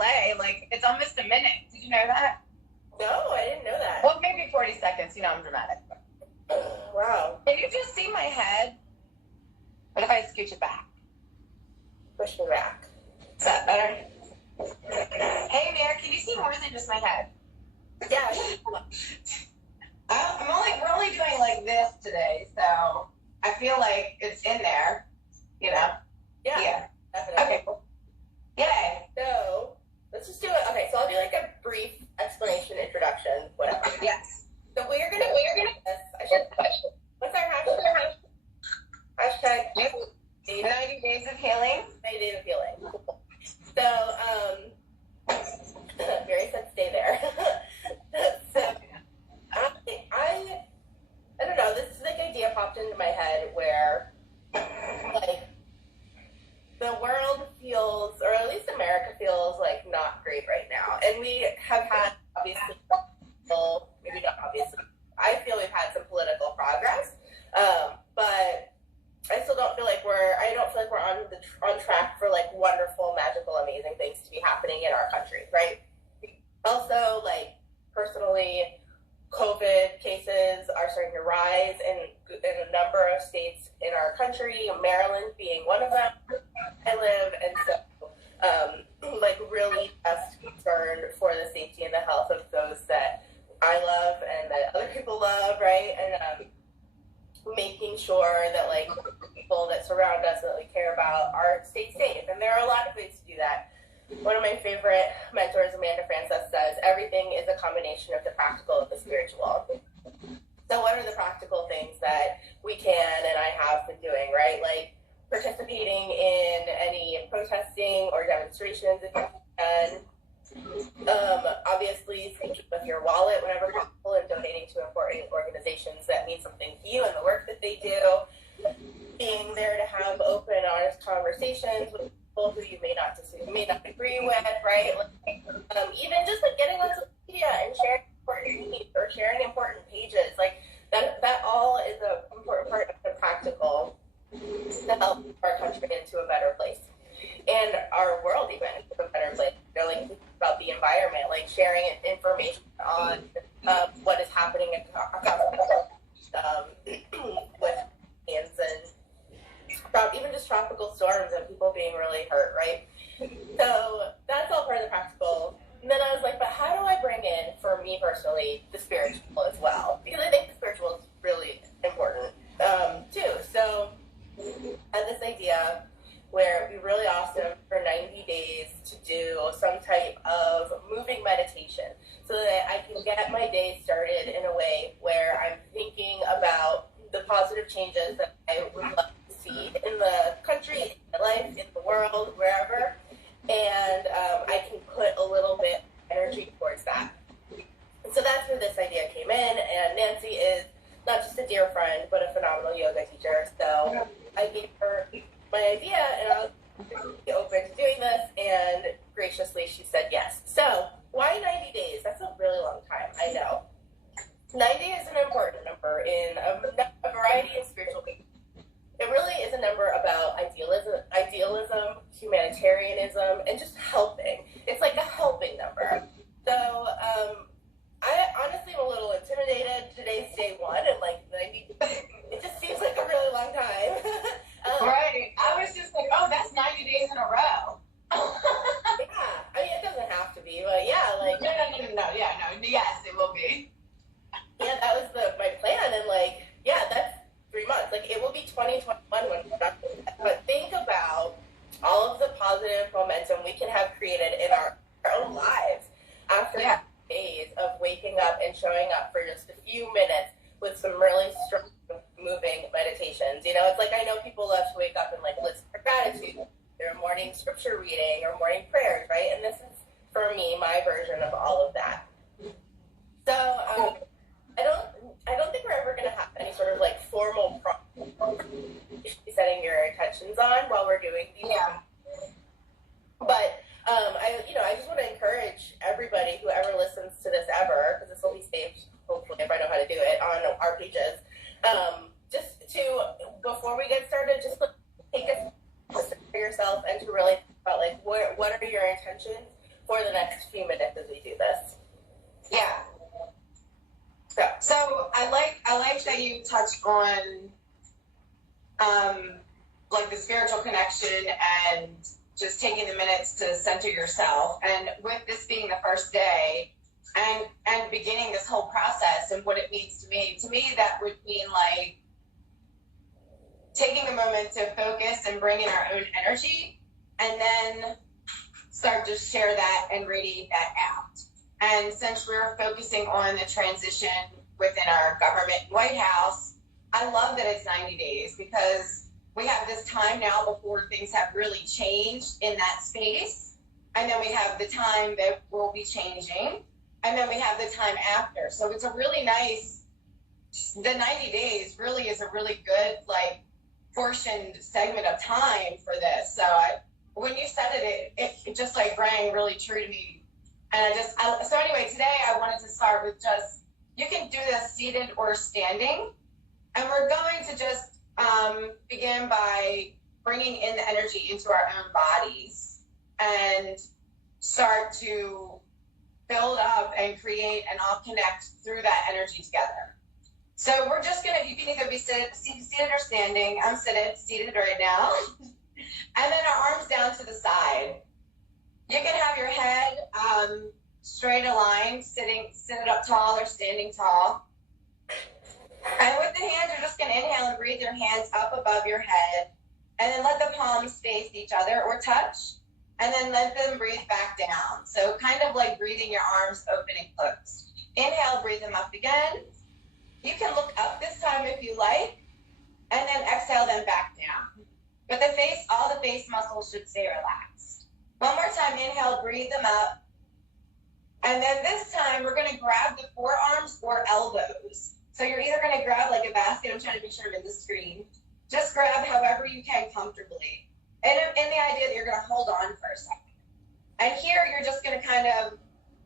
delay. Like, it's almost a minute. Did you know that? No, I didn't know that. Well, maybe 40 seconds. You know, I'm dramatic. Wow. Can you just see my head? What if I scooch it back? Push me back. Is that better? Hey, Mary, can you see more than just my head? Yeah. We're only doing like this today, so I feel like it's in there, you know? Yeah. Definitely. Okay, cool. Yay. So, let's just do it. Okay, so I'll do like a brief explanation, introduction, whatever. Yes. So we're gonna what's our hashtag? Hashtag 90 days of healing. 90 days of healing. So, Mary said stay there. So, I don't know, this like idea popped into my head where, like, the world feels, or at least America feels like not great right now. And we have had, obviously, maybe not obviously, I feel we've had some political progress, but I still don't feel like we're on track for like wonderful, magical, amazing things to be happening in our country, right? Also, like, personally, COVID cases are starting to rise in a number of states in our country, Maryland being one of them. I live, and so, like, really just concerned for the safety and the health of those that I love and that other people love, right? And making sure that, like, people that surround us that we care about are stay safe. And there are a lot of ways to do that. One of my favorite mentors, Amanda Frances, says everything is a combination of the practical and the spiritual. So what are the practical things that we can and I have been doing, right? Like participating in any protesting or demonstrations if you can. Obviously, thinking with your wallet whenever possible and donating to important organizations that mean something to you and the work that they do. Being there to have open, honest conversations with people who you may not agree with, right? Like, even just like getting on social media and sharing important news or sharing important pages, like that all is an important part of the practical to help our country into a better place and our world even into a better place. You know, like about the environment, like sharing information on what is happening in with hands and even just tropical storms and people being really hurt, right? So that's all part of the practical. And then I was like, but how do I bring in, for me personally, the spiritual as well? Because I think the spiritual is really important too. So I had this idea where it'd be really awesome for 90 days to do some type of moving meditation so that I can get my day started in a way where I'm thinking about the positive changes that I would love to see in the country, in my life, in the world, wherever, and I can put a little bit of energy towards that. And so that's where this idea came in, and Nancy is not just a dear friend, but a phenomenal yoga teacher, so I gave her my idea, and I was open to doing this, and graciously she said yes. So, why 90 days? That's a really long time, I know. 90 is an important number in a variety of spiritual things. It really is a number about idealism, humanitarianism, and just helping. It's like a helping number. So, I honestly am a little intimidated. Today's day 1, and like 90, it just seems like a really long time. Right. I was just like, oh, that's 90 days in a row. Yeah. I mean, it doesn't have to be, but yeah, like. No. Yeah, no. Yes, it will be. Yeah, that was my plan, and like, yeah, that's 3 months. Like, it will be 2021 when we're done with that. But think about all of the positive momentum we can have created in our own lives after days of waking up and showing up for just a few minutes with some really strong, moving meditations. You know, it's like I know people love to wake up and like list their gratitude, their morning scripture reading or morning prayers, right? And this is, for me, my version of all of that. So, I don't think we're ever going to have any sort of like formal setting your intentions on while we're doing these. Yeah. But I just want to encourage everybody, whoever listens to this ever, because this will be saved, hopefully, if I know how to do it, on our pages. Just to, before we get started, just take a for yourself and to really think about like what are your intentions for for the next few minutes as we do this. Yeah. So I like that you touched on like the spiritual connection and just taking the minutes to center yourself. And with this being the first day and beginning this whole process and what it means to me that would mean like taking a moment to focus and bring in our own energy and then start to share that and radiate that out. And since we're focusing on the transition within our government White House, I love that it's 90 days because we have this time now before things have really changed in that space. And then we have the time that will be changing. And then we have the time after. So it's a really nice, the 90 days really is a really good, like, portioned segment of time for this. So when you said it just like rang really true to me. And so anyway, today I wanted to start with just, you can do this seated or standing. And we're going to just begin by bringing in the energy into our own bodies and start to build up and create and all connect through that energy together. So we're just gonna, you can either be seated or standing. I'm seated right now. And then our arms down to the side. You can have your head straight aligned, sitting up tall or standing tall. And with the hands, you're just going to inhale and breathe your hands up above your head. And then let the palms face each other or touch. And then let them breathe back down. So kind of like breathing your arms open and closed. Inhale, breathe them up again. You can look up this time if you like. And then exhale them back down. But all the face muscles should stay relaxed. One more time, inhale, breathe them up. And then this time, we're going to grab the forearms or elbows. So you're either going to grab like a basket. I'm trying to make sure I'm in the screen. Just grab however you can comfortably. And in the idea that you're going to hold on for a second. And here you're just going to kind of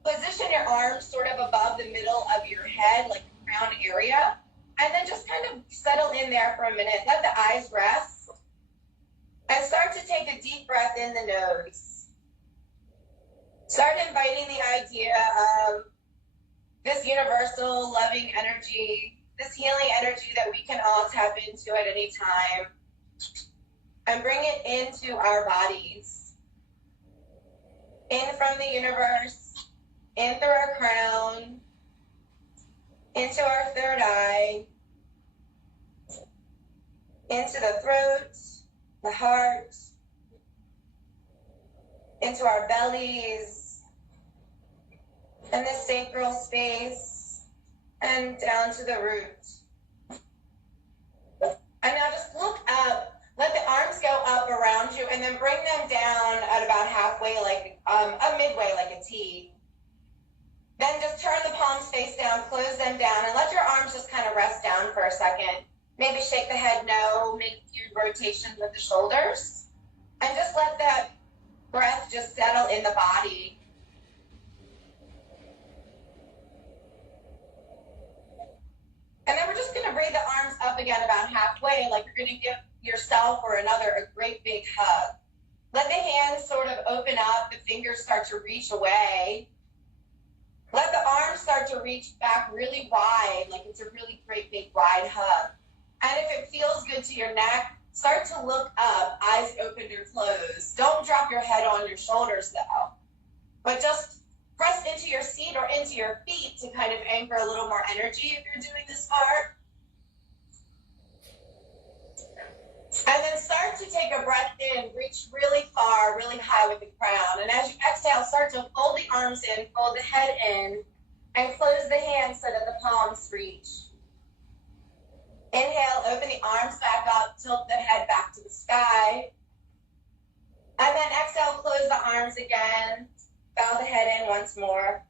position your arms sort of above the middle of your head, like the crown area. And then just kind of settle in there for a minute. Let the eyes rest. And start to take a deep breath in the nose. Start inviting the idea of this universal loving energy, this healing energy that we can all tap into at any time, and bring it into our bodies. In from the universe, in through our crown, into our third eye, into the throat, the heart, into our bellies, and the sacral space, and down to the root. And now just look up, let the arms go up around you, and then bring them down at about halfway, like a midway, like a T. Then just turn the palms face down, close them down, and let your arms just kind of rest down for a second. Maybe shake the head no, make a few rotations with the shoulders, and just let that breath just settle in the body. And then we're just going to bring the arms up again about halfway, like you're going to give yourself or another a great big hug. Let the hands sort of open up, the fingers start to reach away. Let the arms start to reach back really wide, like it's a really great big wide hug. And if it feels good to your neck, start to look up, eyes open or closed. Don't drop your head on your shoulders though, but just press into your seat or into your feet to kind of anchor a little more energy if you're doing this part. And then start to take a breath in, reach really far, really high with the crown. And as you exhale, start to fold the arms in, fold the head in, and close the hands so that the palms reach. Inhale, open the arms back up, tilt the head back to the sky. And then exhale, close the arms again, bow the head in once more.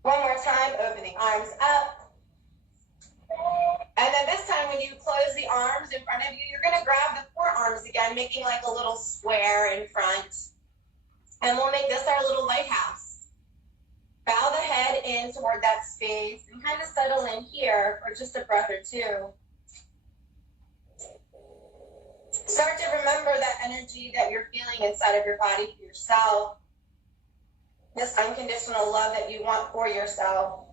One more time, open the arms up. And then this time when you close the arms in front of you, you're going to grab the forearms again, making like a little square in front. And we'll make this our little lighthouse. Bow the head in toward that space and kind of settle in here for just a breath or two. Start to remember that energy that you're feeling inside of your body for yourself. this unconditional love that you want for yourself.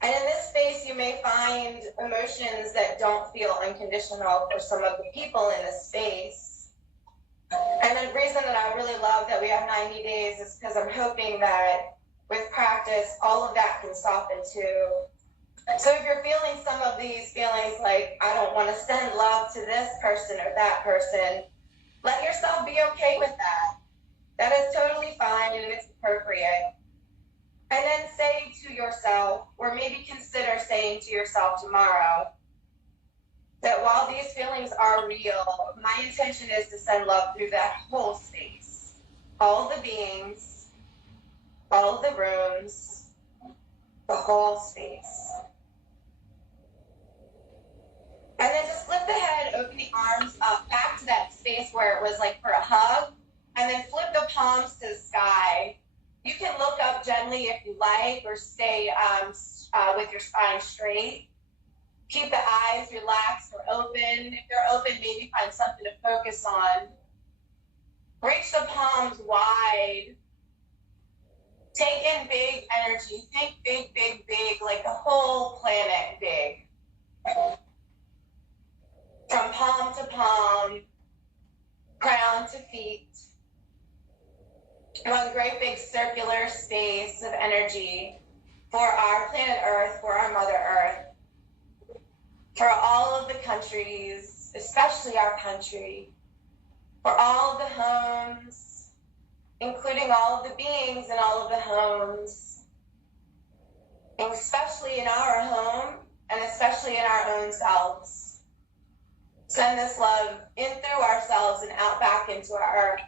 And in this space, you may find emotions that don't feel unconditional for some of the people in this space. And the reason that I really love that we have 90 days is because I'm hoping that with practice, all of that can soften too. So if you're feeling some of these feelings like, I don't want to send love to this person or that person, let yourself be okay with that. That is totally fine and it's appropriate. And then say to yourself, or maybe consider saying to yourself tomorrow, that while these feelings are real, my intention is to send love through that whole space. All the beings, all of the rooms, the whole space. And then just lift the head, open the arms up back to that space where it was like for a hug, and then flip the palms to the sky. You can look up gently if you like, or stay with your spine straight. Keep the eyes relaxed or open. If they're open, maybe find something to focus on. Reach the palms wide. Take in big energy. Think big, big, big, like the whole planet big. From palm to palm, crown to feet. One great big circular space of energy for our planet Earth, for our Mother Earth, for all of the countries, especially our country, for all of the homes, including all of the beings in all of the homes, and especially in our home, and especially in our own selves. Send this love in through ourselves and out back into our earth.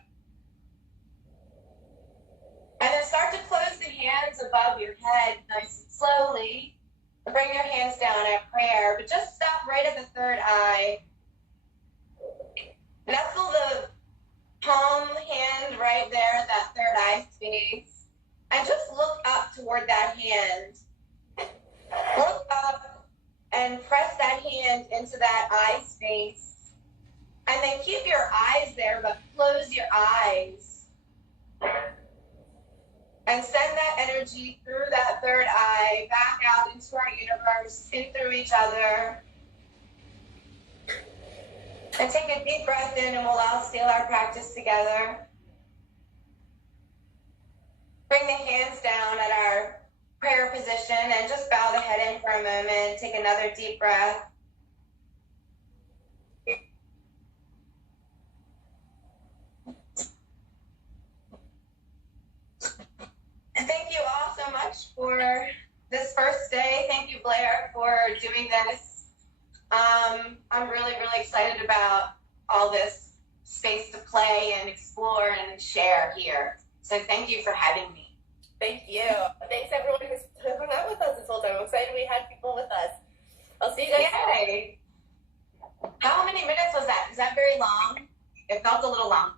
And then start to close the hands above your head nice and slowly. Bring your hands down at prayer, but just stop right at the third eye. Nestle the palm hand right there at that third eye space. And just look up toward that hand. Look up and press that hand into that eye space. And then keep your eyes there, but close your eyes. And send that energy through that third eye, back out into our universe, in through each other. And take a deep breath in and we'll seal our practice together. Bring the hands down at our prayer position and just bow the head in for a moment. Take another deep breath. And thank you all so much for this first day. Thank you, Blair, for doing this. I'm really, really excited about all this space to play and explore and share here. So thank you for having me. Thank you. Thanks everyone who's hung out with us this whole time. I'm excited we had people with us. I'll see you guys. Yay. How many minutes was that? Is that very long? It felt a little long.